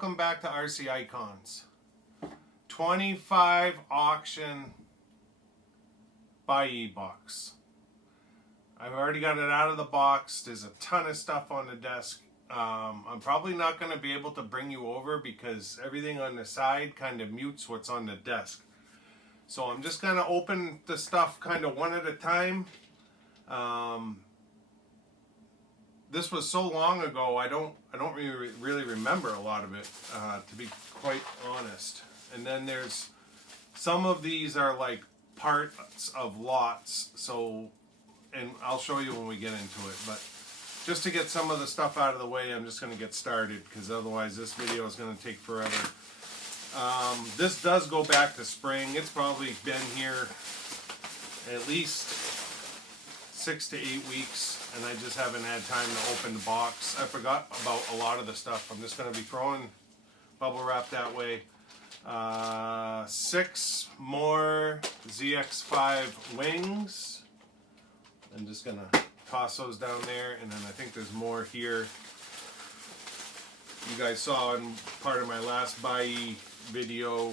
welcome back to RC Icons. 25 auction Buyee box. I've already got it out of the box. There's a ton of stuff on the desk. I'm probably not going to be able to bring you over because everything on the side kind of mutes what's on the desk. So I'm just going to open the stuff kind of one at a time. This was so long ago, I don't really remember a lot of it, to be quite honest. And then there's some of these are like parts of lots, so, and I'll show you when we get into it. But just to get some of the stuff out of the way, I'm just going to get started because otherwise this video is going to take forever. This does go back to spring. It's probably been here at least 6 to 8 weeks. And I just haven't had time to open the box. I forgot about a lot of the stuff. I'm just going to be throwing bubble wrap that way. 6 more ZX5 wings. I'm just going to toss those down there. And then I think there's more here. You guys saw in part of my last Buyee video,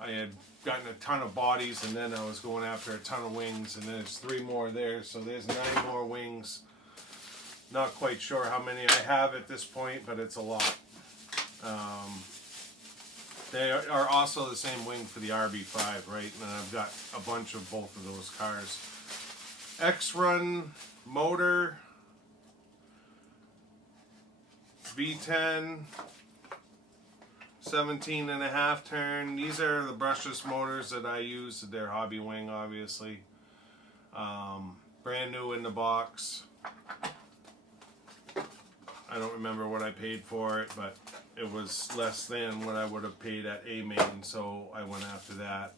I had gotten a ton of bodies and then I was going after a ton of wings, and there's 3 more there, so there's 9 more wings. Not quite sure how many I have at this point, but it's a lot. They are also the same wing for the RB5, right? And I've got a bunch of both of those cars. X-Run motor, V10, 17.5 turn. These are the brushless motors that I use. They're hobby wing, obviously. Brand new in the box. I don't remember what I paid for it, but it was less than what I would have paid at A-Main, so I went after that.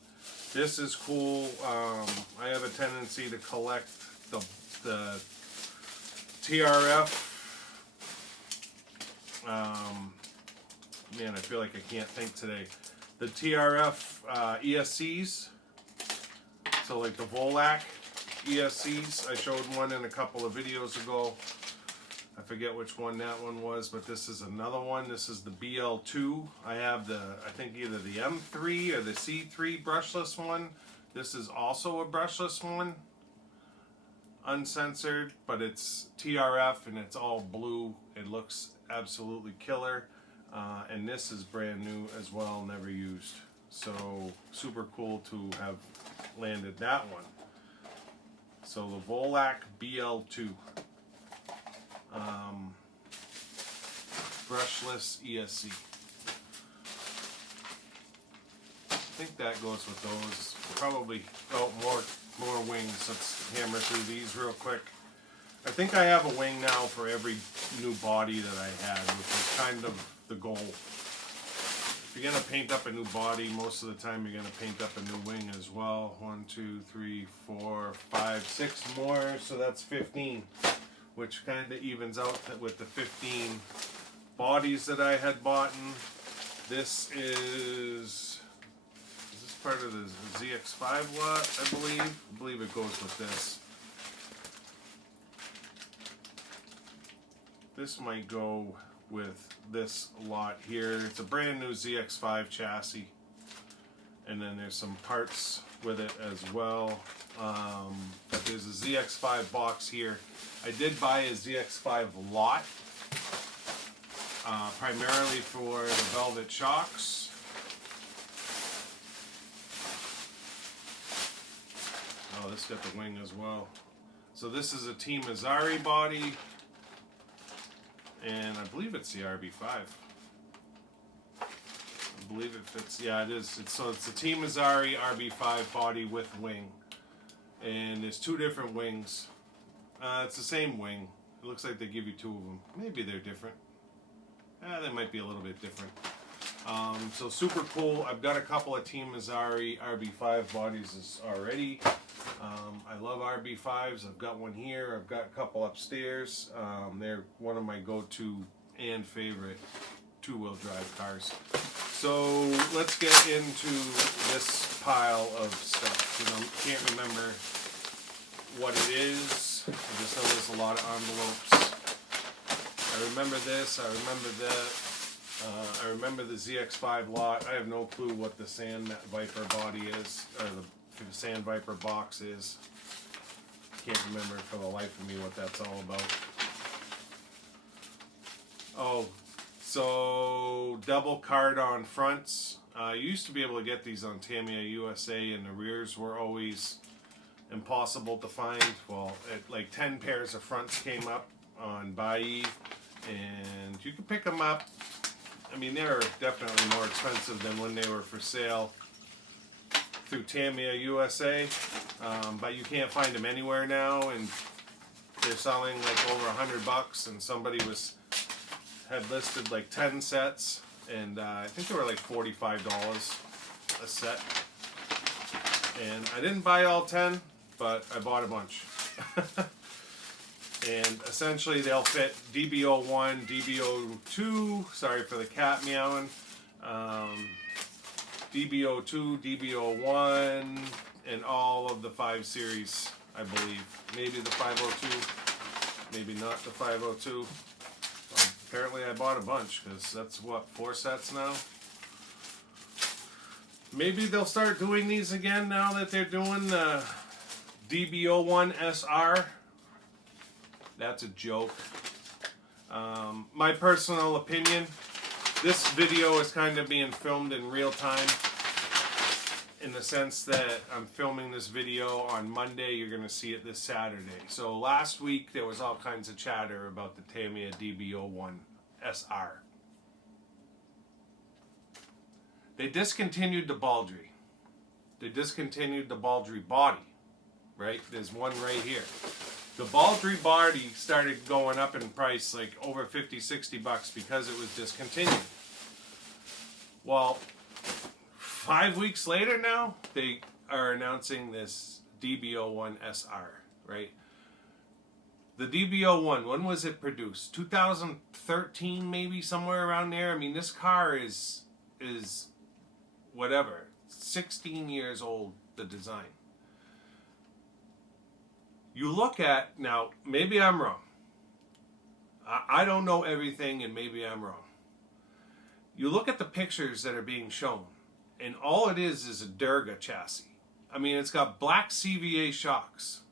This is cool. I have a tendency to collect the TRF. Man, I feel like I can't think today. The TRF ESCs, so like the Volak ESCs. I showed one in a couple of videos ago. I forget which one that one was, but this is another one. This is the BL2. I have I think either the M3 or the C3 brushless one. This is also a brushless one, uncensored, but it's TRF and it's all blue. It looks absolutely killer. And this is brand new as well, never used. So super cool to have landed that one. So the Volak BL2. Brushless ESC. I think that goes with those. Probably, oh, more wings. Let's hammer through these real quick. I think I have a wing now for every new body that I had, which is kind of the goal. If you're going to paint up a new body, most of the time you're going to paint up a new wing as well. 1, 2, 3, 4, 5, 6 more, so that's 15, which kind of evens out with the 15 bodies that I had bought. This is this part of the ZX5 lot, I believe? I believe it goes with this. This might go with this lot here. It's a brand new ZX5 chassis, and then there's some parts with it as well. But there's a ZX5 box here. I did buy a ZX5 lot, primarily for the velvet shocks. Oh, this got the wing as well. So this is a Team Mazzari body. And I believe it's the RB5. I believe it fits. Yeah, it is. So it's the Team Mazzari RB5 body with wing. And there's 2 different wings. It's the same wing. It looks like they give you 2 of them. Maybe they're different. They might be a little bit different. So super cool. I've got a couple of Team Mazzari RB5 bodies already. I love RB5s. I've got one here. I've got a couple upstairs. They're one of my go-to and favorite 2-wheel drive cars. So let's get into this pile of stuff. Can't remember what it is. I just know there's a lot of envelopes. I remember this. I remember that. I remember the ZX5 lot. I have no clue what the Sand Viper body is, or the Sand Viper box is. Can't remember for the life of me what that's all about. Oh, so double card-on fronts. You used to be able to get these on Tamiya USA, and the rears were always impossible to find. Well, like 10 pairs of fronts came up on Buyee, and you could pick them up. I mean, they're definitely more expensive than when they were for sale through Tamiya USA, but you can't find them anywhere now, and they're selling like over $100, and somebody had listed like 10 sets, and I think they were like $45 a set. And I didn't buy all 10, but I bought a bunch. And essentially they'll fit DB01, DB02, sorry for the cat meowing, DB02, DB01, and all of the 5 series, I believe. Maybe the 502, maybe not the 502. Well, apparently I bought a bunch, because that's what, 4 sets now? Maybe they'll start doing these again now that they're doing the DB01 SR. That's a joke. My personal opinion, this video is kind of being filmed in real time, in the sense that I'm filming this video on Monday. You're going to see it this Saturday. So last week there was all kinds of chatter about the Tamiya DB01 SR. They discontinued the Baldry. They discontinued the Baldry body, right? There's one right here. The Baldry body started going up in price like over $50-$60 because it was discontinued. Well, 5 weeks later now, they are announcing this DB01 SR, right? The DB01, when was it produced? 2013, maybe, somewhere around there. I mean, this car is whatever, 16 years old, the design. You look at, now, maybe I'm wrong. I don't know everything, and maybe I'm wrong. You look at the pictures that are being shown, and all it is a Durga chassis. I mean, it's got black CVA shocks.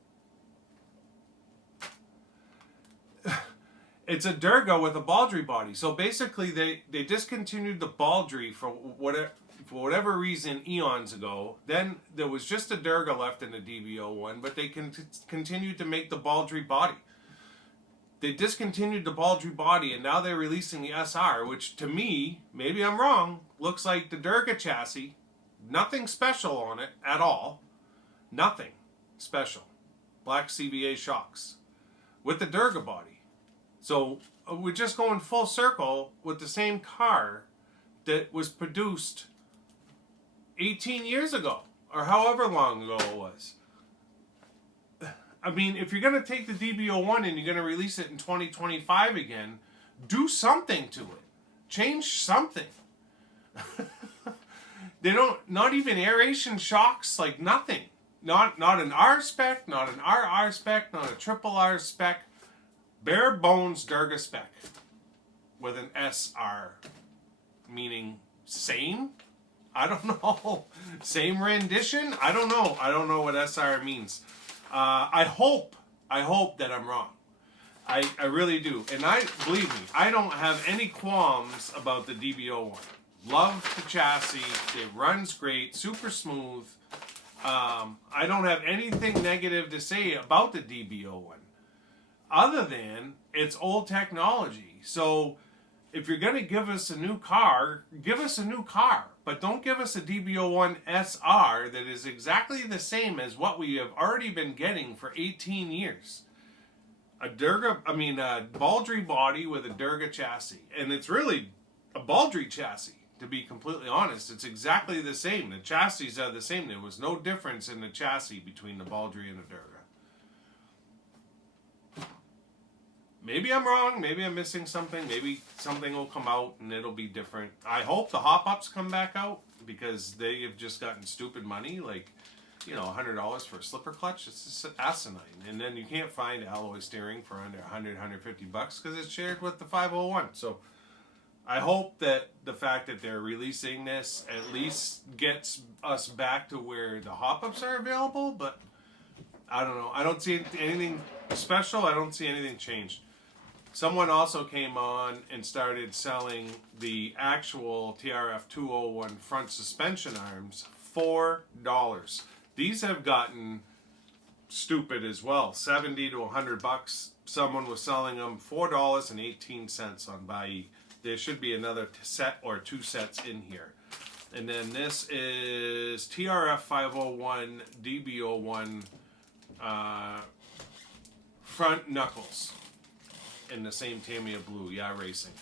It's a Durga with a Baldry body. So basically, they discontinued the Baldry for whatever reason eons ago. Then there was just a Durga left in the DB01, but they continued to make the Baldry body. They discontinued the Baldry body, and now they're releasing the SR, which to me, maybe I'm wrong, looks like the Durga chassis. Nothing special on it at all. Nothing special. Black CVA shocks with the Durga body. So we're just going full circle with the same car that was produced 18 years ago, or however long ago it was. I mean, if you're going to take the DB01 and you're going to release it in 2025 again, do something to it. Change something. They don't, not even aeration shocks, like nothing. Not an R spec, not an RR spec, not a triple R spec. Bare bones Durga spec with an SR, meaning same? I don't know. Same rendition? I don't know. I don't know what SR means. I hope that I'm wrong. I really do. And believe me, I don't have any qualms about the DB01. Love the chassis. It runs great, super smooth. I don't have anything negative to say about the DB01. Other than it's old technology. So if you're going to give us a new car, give us a new car. But don't give us a DB01 SR that is exactly the same as what we have already been getting for 18 years. A Baldry body with a Durga chassis. And it's really a Baldry chassis, to be completely honest. It's exactly the same. The chassis are the same. There was no difference in the chassis between the Baldry and the Durga. Maybe I'm wrong. Maybe I'm missing something. Maybe something will come out and it'll be different. I hope the hop-ups come back out, because they have just gotten stupid money. Like, you know, $100 for a slipper clutch. It's just asinine. And then you can't find alloy steering for under 100, 150 bucks because it's shared with the 501. So I hope that the fact that they're releasing this at least gets us back to where the hop-ups are available, but I don't know. I don't see anything special. I don't see anything changed. Someone also came on and started selling the actual TRF 201 front suspension arms, $4. These have gotten stupid as well, 70 to 100 bucks. Someone was selling them $4.18 on Buyee. There should be another set or two sets in here. And then this is TRF 501 DB01 front knuckles in the same Tamiya blue, yeah, racing.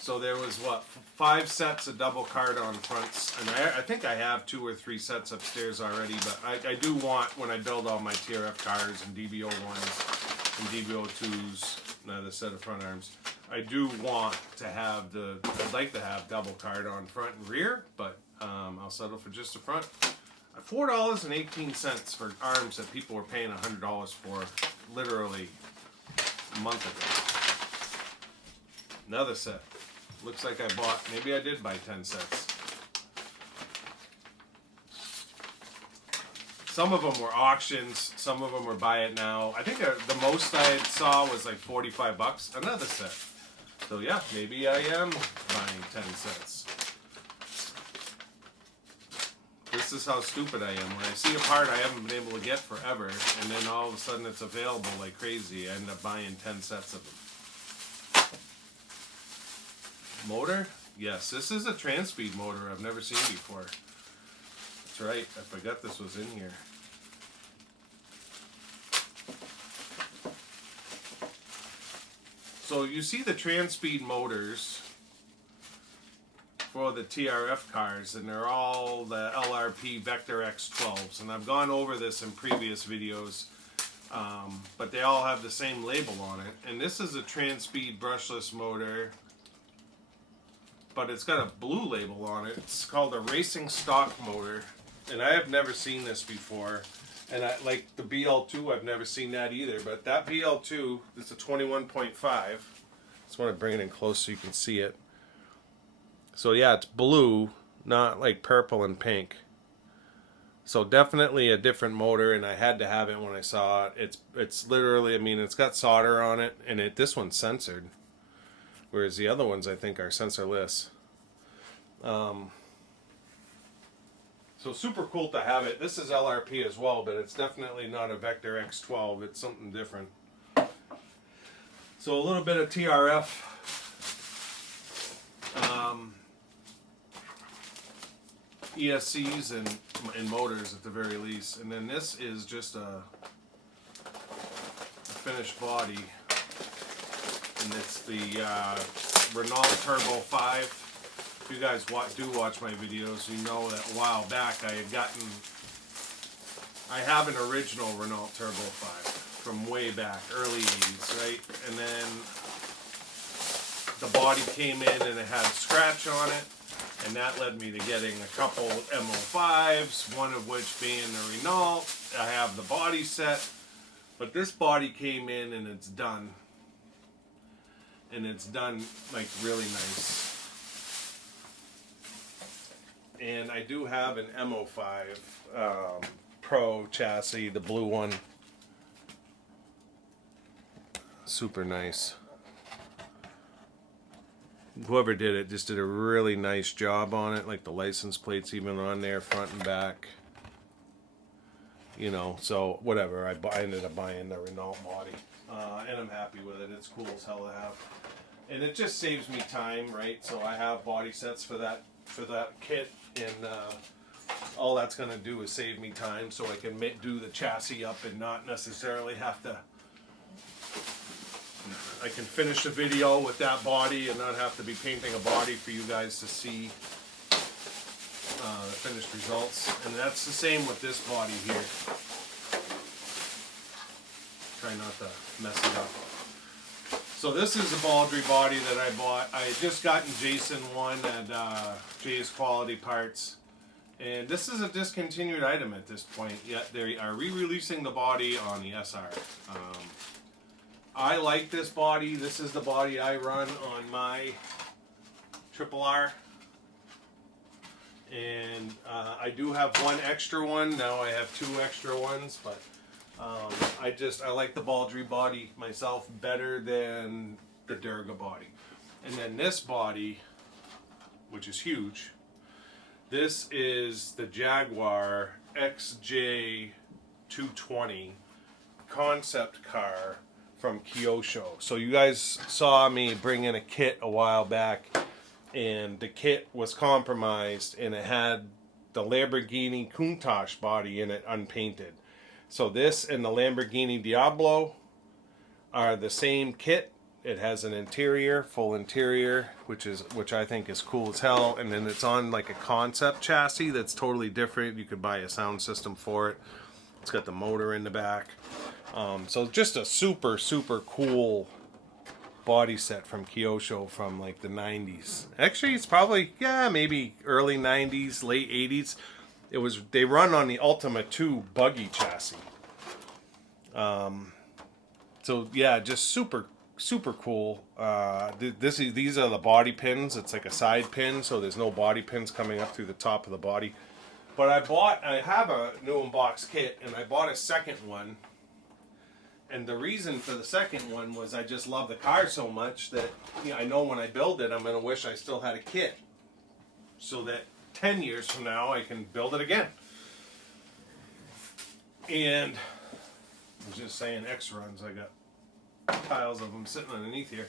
So there was, what, 5 sets of double card-on fronts, and I think I have 2 or 3 sets upstairs already, but I do want, when I build all my TRF cars and DB01s and DB02s, another set of front arms, I do want to have I'd like to have double card-on front and rear, but I'll settle for just the front. $4.18 for arms that people were paying $100 for literally a month ago. Another set. Looks like I bought, maybe I did buy 10 sets. Some of them were auctions, some of them were buy it now. I think the most I saw was like 45 bucks, another set. So yeah, maybe I am buying 10 sets. This is how stupid I am. When I see a part I haven't been able to get forever, and then all of a sudden it's available like crazy, I end up buying 10 sets of them. Motor? Yes, this is a trans-speed motor I've never seen before. That's right, I forgot this was in here. So you see the trans-speed motors for the TRF cars, and they're all the LRP Vector X12s, and I've gone over this in previous videos, but they all have the same label on it. And this is a trans-speed brushless motor, but it's got a blue label on it. It's called a racing stock motor, and I have never seen this before. And like the BL2, I've never seen that either. But that BL2, it's a 21.5. Just want to bring it in close so you can see it. So yeah, it's blue, not like purple and pink. So definitely a different motor, and I had to have it when I saw it. It's literally, I mean, it's got solder on it, and this one's censored. Whereas the other ones, I think, are sensorless. So super cool to have it. This is LRP as well, but it's definitely not a Vector X12. It's something different. So a little bit of TRF. ESCs and motors at the very least. And then this is just a finished body. And it's the Renault Turbo 5. If you guys do watch my videos, you know that a while back I have an original Renault Turbo 5 from way back, early 80s, right? And then the body came in and it had a scratch on it, and that led me to getting a couple MO5s, one of which being the Renault. I have the body set, but this body came in and it's done. And it's done like really nice. And I do have an MO5 Pro chassis, the blue one. Super nice. Whoever did it just did a really nice job on it. Like the license plate's even on there, front and back. You know, so whatever. I ended up buying the Renault body. And I'm happy with it. It's cool as hell to have. And it just saves me time, right? So I have body sets for that kit, and all that's going to do is save me time, so I can do the chassis up and not necessarily have to. I can finish the video with that body and not have to be painting a body for you guys to see the finished results. And that's the same with this body here. Try not to mess it up. So this is the Baldry body that I bought. I had just gotten Jason one at Jay's Quality Parts, And this is a discontinued item at this point, yet they are re-releasing the body on the SR. I like this body. This is the body I run on my Triple R. And I do have one extra one. Now I have two extra ones, but I like the Baldry body myself better than the Durga body. And then this body, which is huge, this is the Jaguar XJ220 concept car from Kyosho. So you guys saw me bring in a kit a while back, and the kit was compromised, and it had the Lamborghini Countach body in it unpainted. So this and the Lamborghini Diablo are the same kit. It has an interior, full interior, which I think is cool as hell. And then it's on like a concept chassis that's totally different. You could buy a sound system for it. It's got the motor in the back. So just a super, super cool body set from Kyosho from like the 90s. Actually, it's probably, yeah, maybe early 90s, late 80s. They run on the Ultima 2 buggy chassis. So yeah, just super cool. These are the body pins. It's like a side pin, so there's no body pins coming up through the top of the body. But I have a new in-box kit, and I bought a second one. And the reason for the second one was I just love the car so much that, you know, I know when I build it, I'm going to wish I still had a kit. So that 10 years from now, I can build it again. And I was just saying X-Runs, I got piles of them sitting underneath here.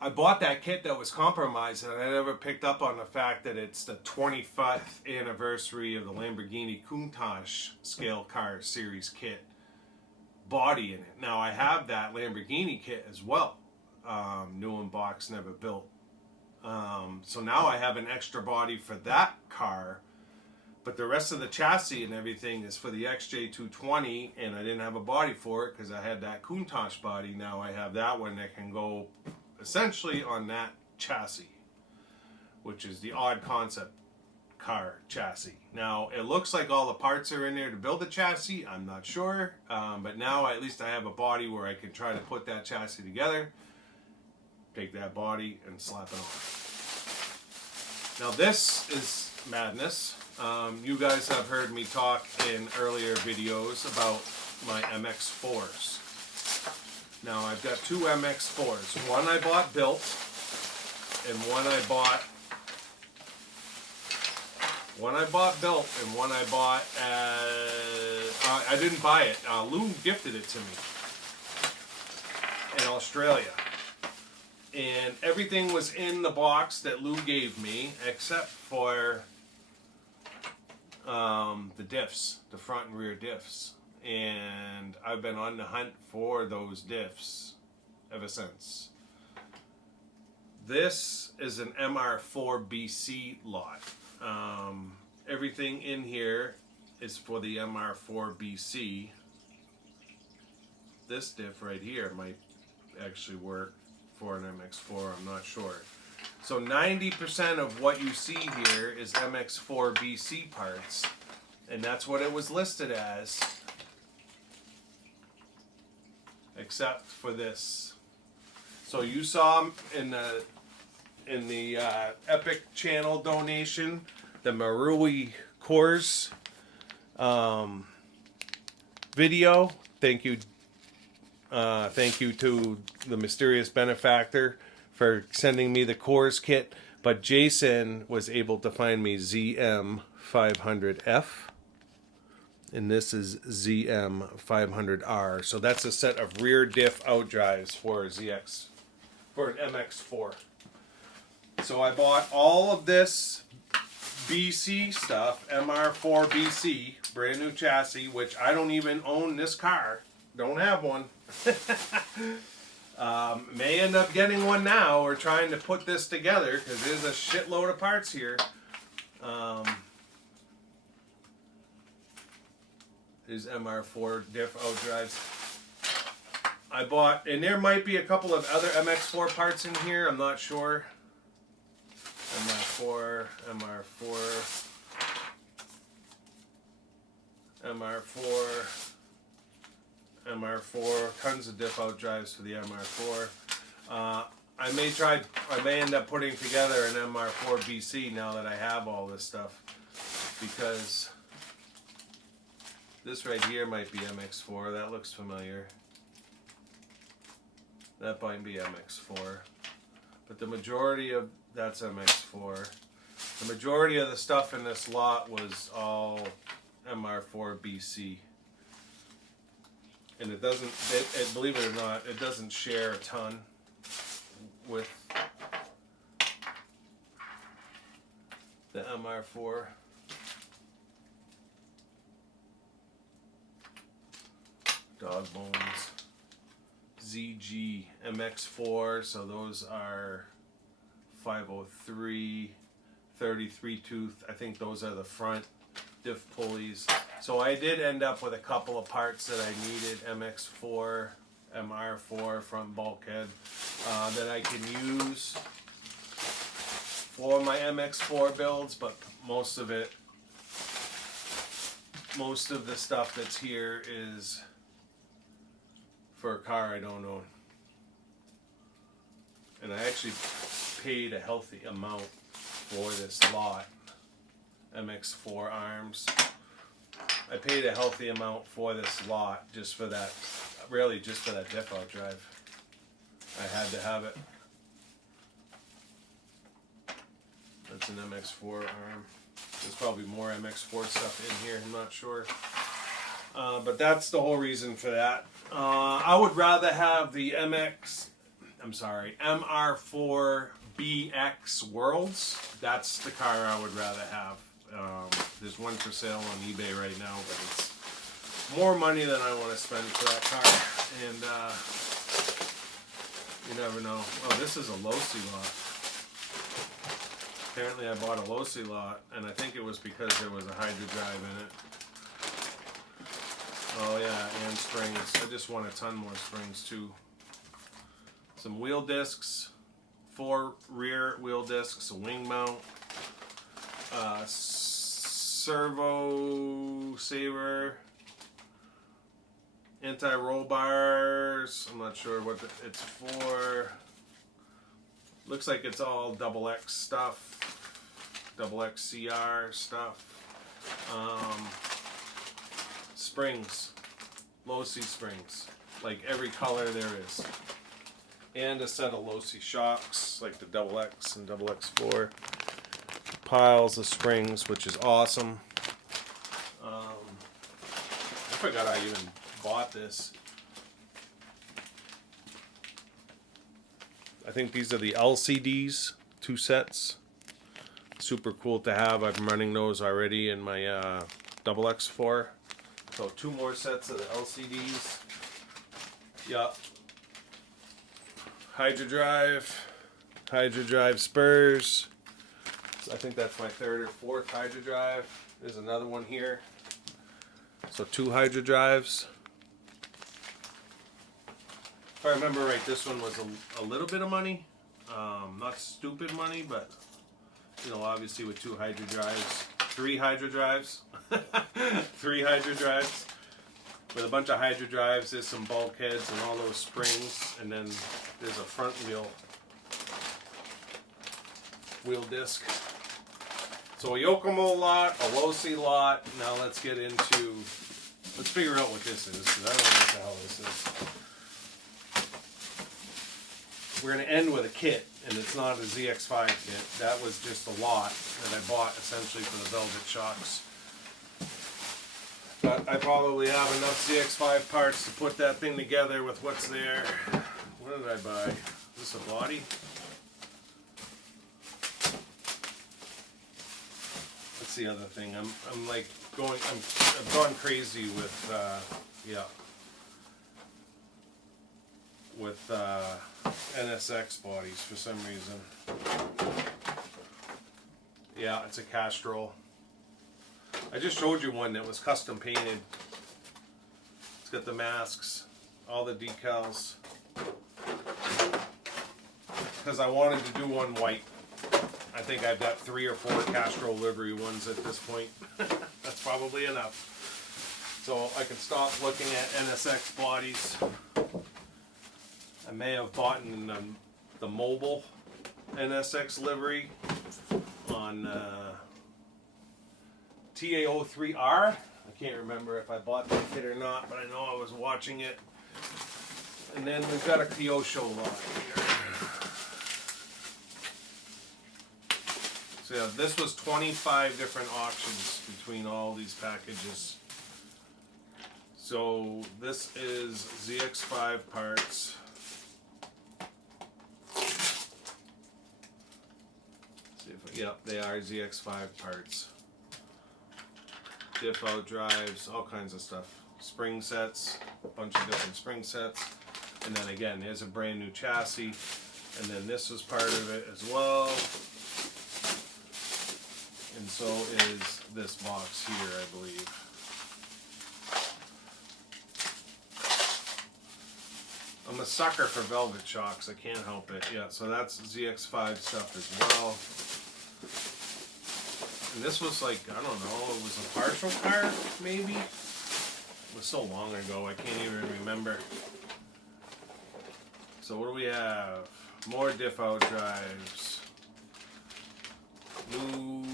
I bought that kit that was compromised, and I never picked up on the fact that it's the 25th anniversary of the Lamborghini Countach scale car series kit body in it. Now I have that Lamborghini kit as well, new in box, never built. So now I have an extra body for that car, but the rest of the chassis and everything is for the XJ220, and I didn't have a body for it because I had that Countach body. Now I have that one that can go essentially on that chassis, which is the odd concept car chassis. Now it looks like all the parts are in there to build the chassis. I'm not sure, but now at least I have a body where I can try to put that chassis together, take that body and slap it on. Now this is madness. You guys have heard me talk in earlier videos about my MX-4s. Now I've got two MX-4s. One I bought built, and one I bought built, and one I bought I didn't buy it. Lou gifted it to me in Australia. And everything was in the box that Lou gave me except for the diffs, the front and rear diffs. And I've been on the hunt for those diffs ever since. This is an MR4BC lot. Everything in here is for the MR4BC. This diff right here might actually work for an MX4, I'm not sure. So 90% of what you see here is MX4BC parts, and that's what it was listed as, except for this. So you saw in the Epic channel donation, the Marui cores video. Thank you to the mysterious benefactor for sending me the cores kit. But Jason was able to find me ZM500F, and this is ZM500R. So that's a set of rear diff outdrives for an MX4. So I bought all of this BC stuff, MR4BC, brand new chassis, which I don't even own this car. Don't have one. May end up getting one now, or trying to put this together, because there's a shitload of parts here. There's MR4 diff outdrives. I bought, and there might be a couple of other MX4 parts in here, I'm not sure. MR4. MR4, tons of diff out drives for the MR4. I may end up putting together an MR4 BC now that I have all this stuff, because this right here might be MX4. That looks familiar. That might be MX4. But the majority of that's MX4. The majority of the stuff in this lot was all MR4 BC. And it doesn't, believe it or not, it doesn't share a ton with the MR4. Dog bones. ZG MX4, so those are 503, 33 tooth. I think those are the front diff pulleys. So I did end up with a couple of parts that I needed, MX4, MR4 front bulkhead, that I can use for my MX4 builds, but most of the stuff that's here is for a car I don't own. And I actually paid a healthy amount for this lot. MX4 arms. I paid a healthy amount for this lot just for that, really just for that diff out drive. I had to have it. That's an MX4 arm. There's probably more MX4 stuff in here, I'm not sure. But that's the whole reason for that. I would rather have the MR4 BX Worlds. That's the car I would rather have. There's one for sale on eBay right now, but it's more money than I want to spend for that car. And you never know. Oh, this is a Losi lot. Apparently I bought a Losi lot, and I think it was because there was a hydro drive in it. Oh yeah, and springs. I just want a ton more springs too. Some wheel discs, 4 rear wheel discs, a wing mount, servo saver, anti-roll bars. I'm not sure what it's for. Looks like it's all XX stuff, XXCR stuff. Springs, Losi springs, like every color there is. And a set of Losi shocks, like the XX and XX4. Piles of springs, which is awesome. I forgot I even bought this. I think these are the LCDs, 2 sets. Super cool to have. I've been running those already in my XX4. So 2 more sets of the LCDs. Yup. Hydro drive spurs. So I think that's my 3rd or 4th hydro drive. There's another one here. So 2 hydro drives. If I remember right, this one was a little bit of money. Not stupid money, but you know, obviously with 2 hydro drives, 3 hydro drives. 3 hydro drives. With a bunch of hydro drives, there's some bulkheads and all those springs, and then there's a front wheel disc. So a Yokomo lot, a Losi lot. Now let's figure out what this is, because I don't know what the hell this is. We're going to end with a kit, and it's not a ZX5 kit. That was just a lot that I bought essentially for the velvet shocks. But I probably have enough ZX5 parts to put that thing together with what's there. What did I buy? Is this a body? What's the other thing? I've gone crazy with NSX bodies for some reason. Yeah, it's a Castrol. I just showed you one that was custom painted. It's got the masks, all the decals. Because I wanted to do one white. I think I've got 3 or 4 Castrol livery ones at this point. That's probably enough. So I can stop looking at NSX bodies. I may have bought in the mobile NSX livery on TA03R. I can't remember if I bought that kit or not, but I know I was watching it. And then we've got a Kyosho lot here. So yeah, this was 25 different auctions between all these packages. So this is ZX5 parts. See if yep, they are ZX5 parts. Diff out drives, all kinds of stuff. Spring sets, a bunch of different spring sets. And then again, there's a brand new chassis. And then this was part of it as well. And so is this box here, I believe. I'm a sucker for velvet shocks, I can't help it. Yeah, so that's ZX5 stuff as well. And this was like, I don't know, it was a partial car, maybe? It was so long ago, I can't even remember. So what do we have? More diff out drives. New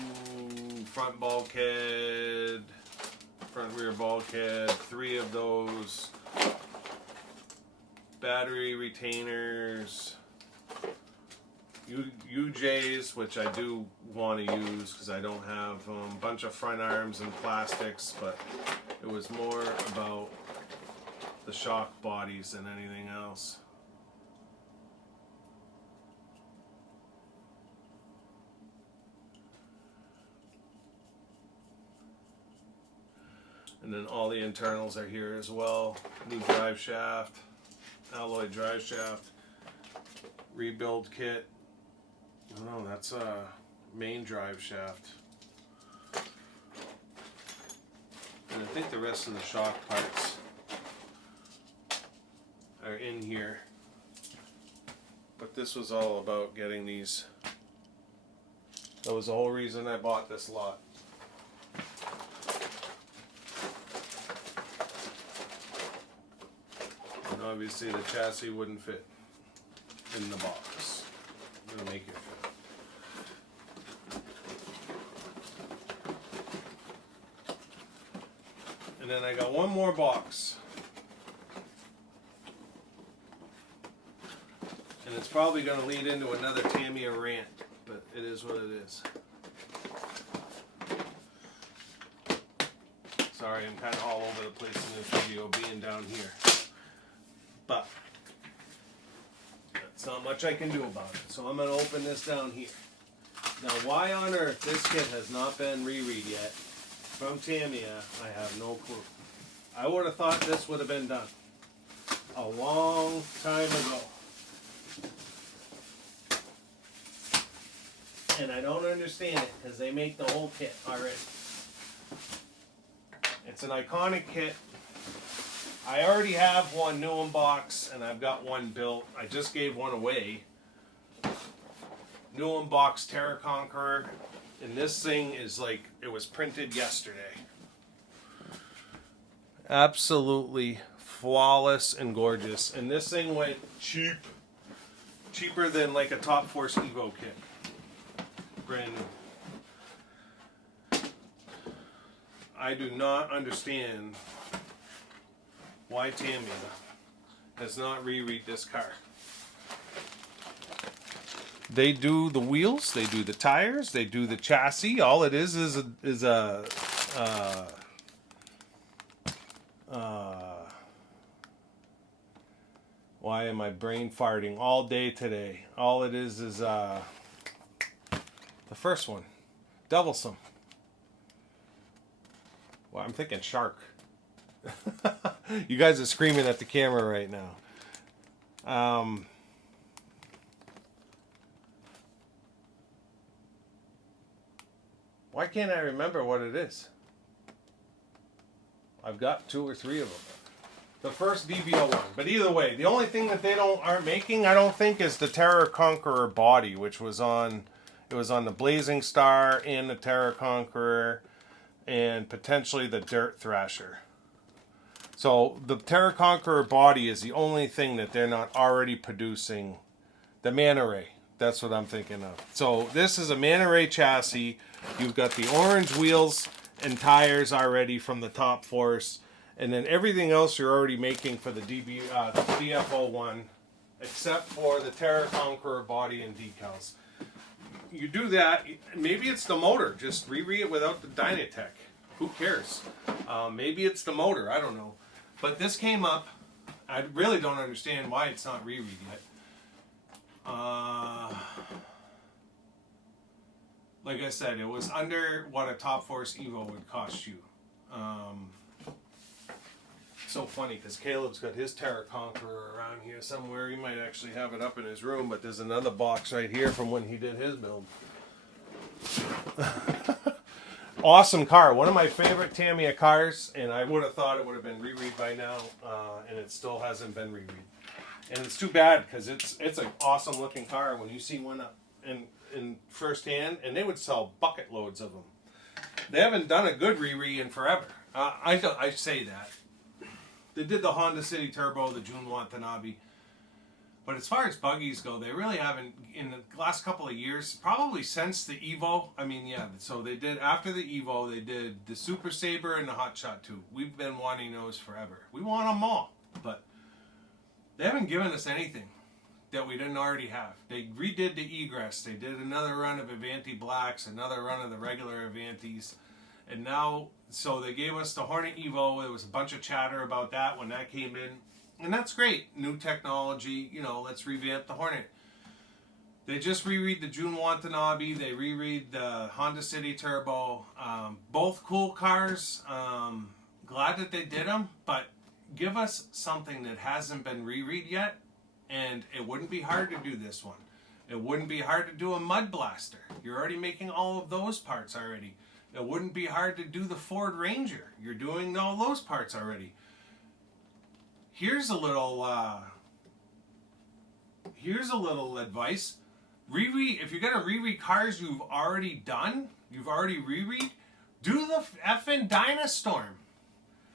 front bulkhead, front rear bulkhead, 3 of those. Battery retainers. UJs, which I do want to use because I don't have a bunch of front arms and plastics, but it was more about the shock bodies than anything else. And then all the internals are here as well. New drive shaft, alloy drive shaft, rebuild kit. Oh no, that's a main drive shaft. And I think the rest of the shock parts are in here. But this was all about getting these. That was the whole reason I bought this lot. And obviously the chassis wouldn't fit in the box. I'm gonna make it fit. And then I got one more box. And it's probably going to lead into another Tamiya rant, but it is what it is. Sorry, I'm kind of all over the place in this video being down here. But that's not much I can do about it. So I'm going to open this down here. Now, why on earth this kit has not been reread yet from Tamiya, I have no clue. I would have thought this would have been done a long time ago. And I don't understand it because they make the whole kit already. It's an iconic kit. I already have one new in box and I've got one built. I just gave one away. New in box Terra Conqueror. And this thing is like, it was printed yesterday. Absolutely flawless and gorgeous. And this thing went cheap. Cheaper than like a Top Force Evo kit. Brand new. I do not understand why Tamiya has not reread this car. They do the wheels, they do the tires, they do the chassis. All it is a why am I brain farting all day today? All it is the first one, Devilsome. Well, I'm thinking shark. You guys are screaming at the camera right now. Why can't I remember what it is? I've got 2 or 3 of them. The first DBO one. But either way, the only thing that they aren't making, I don't think, is the Terra Conqueror body, which was on, it was on the Blazing Star and the Terra Conqueror and potentially the Dirt Thrasher. So the Terra Conqueror body is the only thing that they're not already producing. The Manta Ray. That's what I'm thinking of. So this is a Manta Ray chassis. You've got the orange wheels and tires already from the Top Force. And then everything else you're already making for the DF01, except for the Terra Conqueror body and decals. You do that, maybe it's the motor. Just re-read it without the Dynatech. Who cares? Maybe it's the motor. I don't know. But this came up. I really don't understand why it's not re-read yet. Like I said, it was under what a Top Force Evo would cost you. So funny because Caleb's got his Terra Conqueror around here somewhere. He might actually have it up in his room, but there's another box right here from when he did his build. Awesome car. One of my favorite Tamiya cars, and I would have thought it would have been re-read by now, and it still hasn't been re-read. And it's too bad because it's an awesome looking car when you see one up in first hand, and they would sell bucket loads of them. They haven't done a good re-read in forever. I say that. They did the Honda City Turbo, the June Watanabe. But as far as buggies go, they really haven't, in the last couple of years, probably since the Evo. I mean, yeah, so they did, after the Evo, they did the Super Sabre and the Hot Shot 2. We've been wanting those forever. We want them all, but they haven't given us anything that we didn't already have. They redid the Egress. They did another run of Avanti Blacks, another run of the regular Avantis. And now, so they gave us the Hornet Evo. There was a bunch of chatter about that when that came in. And that's great. New technology, you know, let's revamp the Hornet. They just reread the June Watanabe. They reread the Honda City Turbo. Both cool cars. Glad that they did them, but give us something that hasn't been reread yet. And it wouldn't be hard to do this one. It wouldn't be hard to do a Mud Blaster. You're already making all of those parts already. It wouldn't be hard to do the Ford Ranger. You're doing all those parts already. Here's a little advice. Reread, if you're gonna reread cars you've already done, you've already reread, do the effing Dynastorm.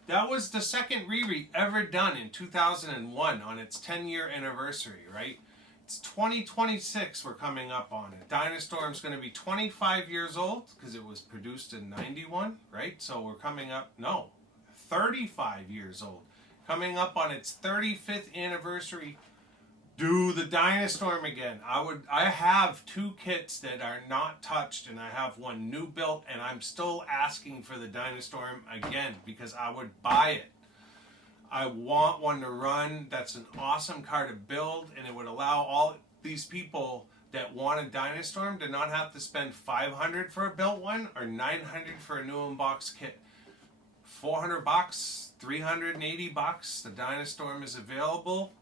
That was the second reread ever done in 2001 on its 10-year anniversary, right? It's 2026 we're coming up on it. Dynastorm's going to be 25 years old because it was produced in 91, right? So we're coming up, 35 years old. Coming up on its 35th anniversary. Do the Dynastorm again. I have 2 kits that are not touched, and I have one new built, and I'm still asking for the Dynastorm again because I would buy it. I want one to run. That's an awesome car to build, and it would allow all these people that want a Dynastorm to not have to spend $500 for a built one or $900 for a new unboxed kit. $400, $380. The Dynastorm is available.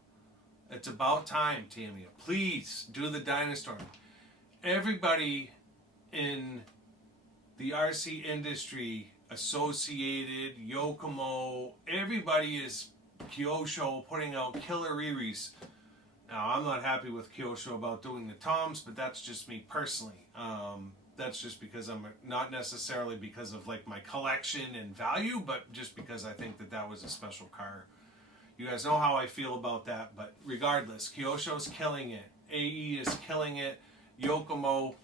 It's about time, Tamiya. Please do the Dynastorm. Everybody in the RC industry, Associated, Yokomo, everybody is Kyosho putting out killer re-rees. Now, I'm not happy with Kyosho about doing the Toms, but that's just me personally. That's just because I'm not necessarily because of like my collection and value, but just because I think that was a special car. You guys know how I feel about that, but regardless, Kyosho's killing it. AE is killing it. Yokomo,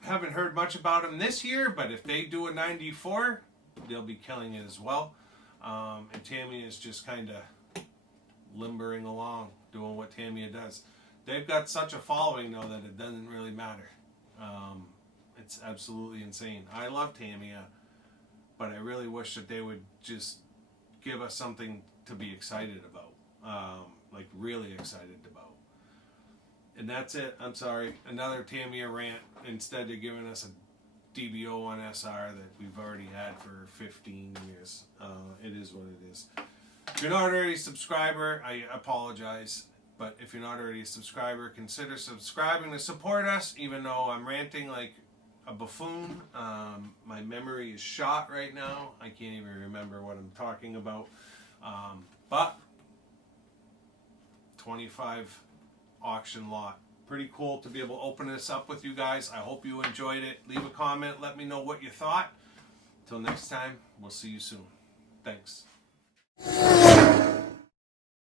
haven't heard much about them this year, but if they do a 94, they'll be killing it as well. And Tamiya is just kind of limbering along, doing what Tamiya does. They've got such a following, though, that it doesn't really matter. It's absolutely insane. I love Tamiya, but I really wish that they would just give us something to be excited about, like really excited about. And that's it. I'm sorry. Another Tamiya rant. Instead of giving us a DBO on SR that we've already had for 15 years. It is what it is. If you're not already a subscriber, I apologize. But if you're not already a subscriber, consider subscribing to support us, even though I'm ranting like a buffoon. My memory is shot right now. I can't even remember what I'm talking about. But 25 auction lot. Pretty cool to be able to open this up with you guys. I hope you enjoyed it. Leave a comment. Let me know what you thought. Till next time, we'll see you soon. Thanks. you.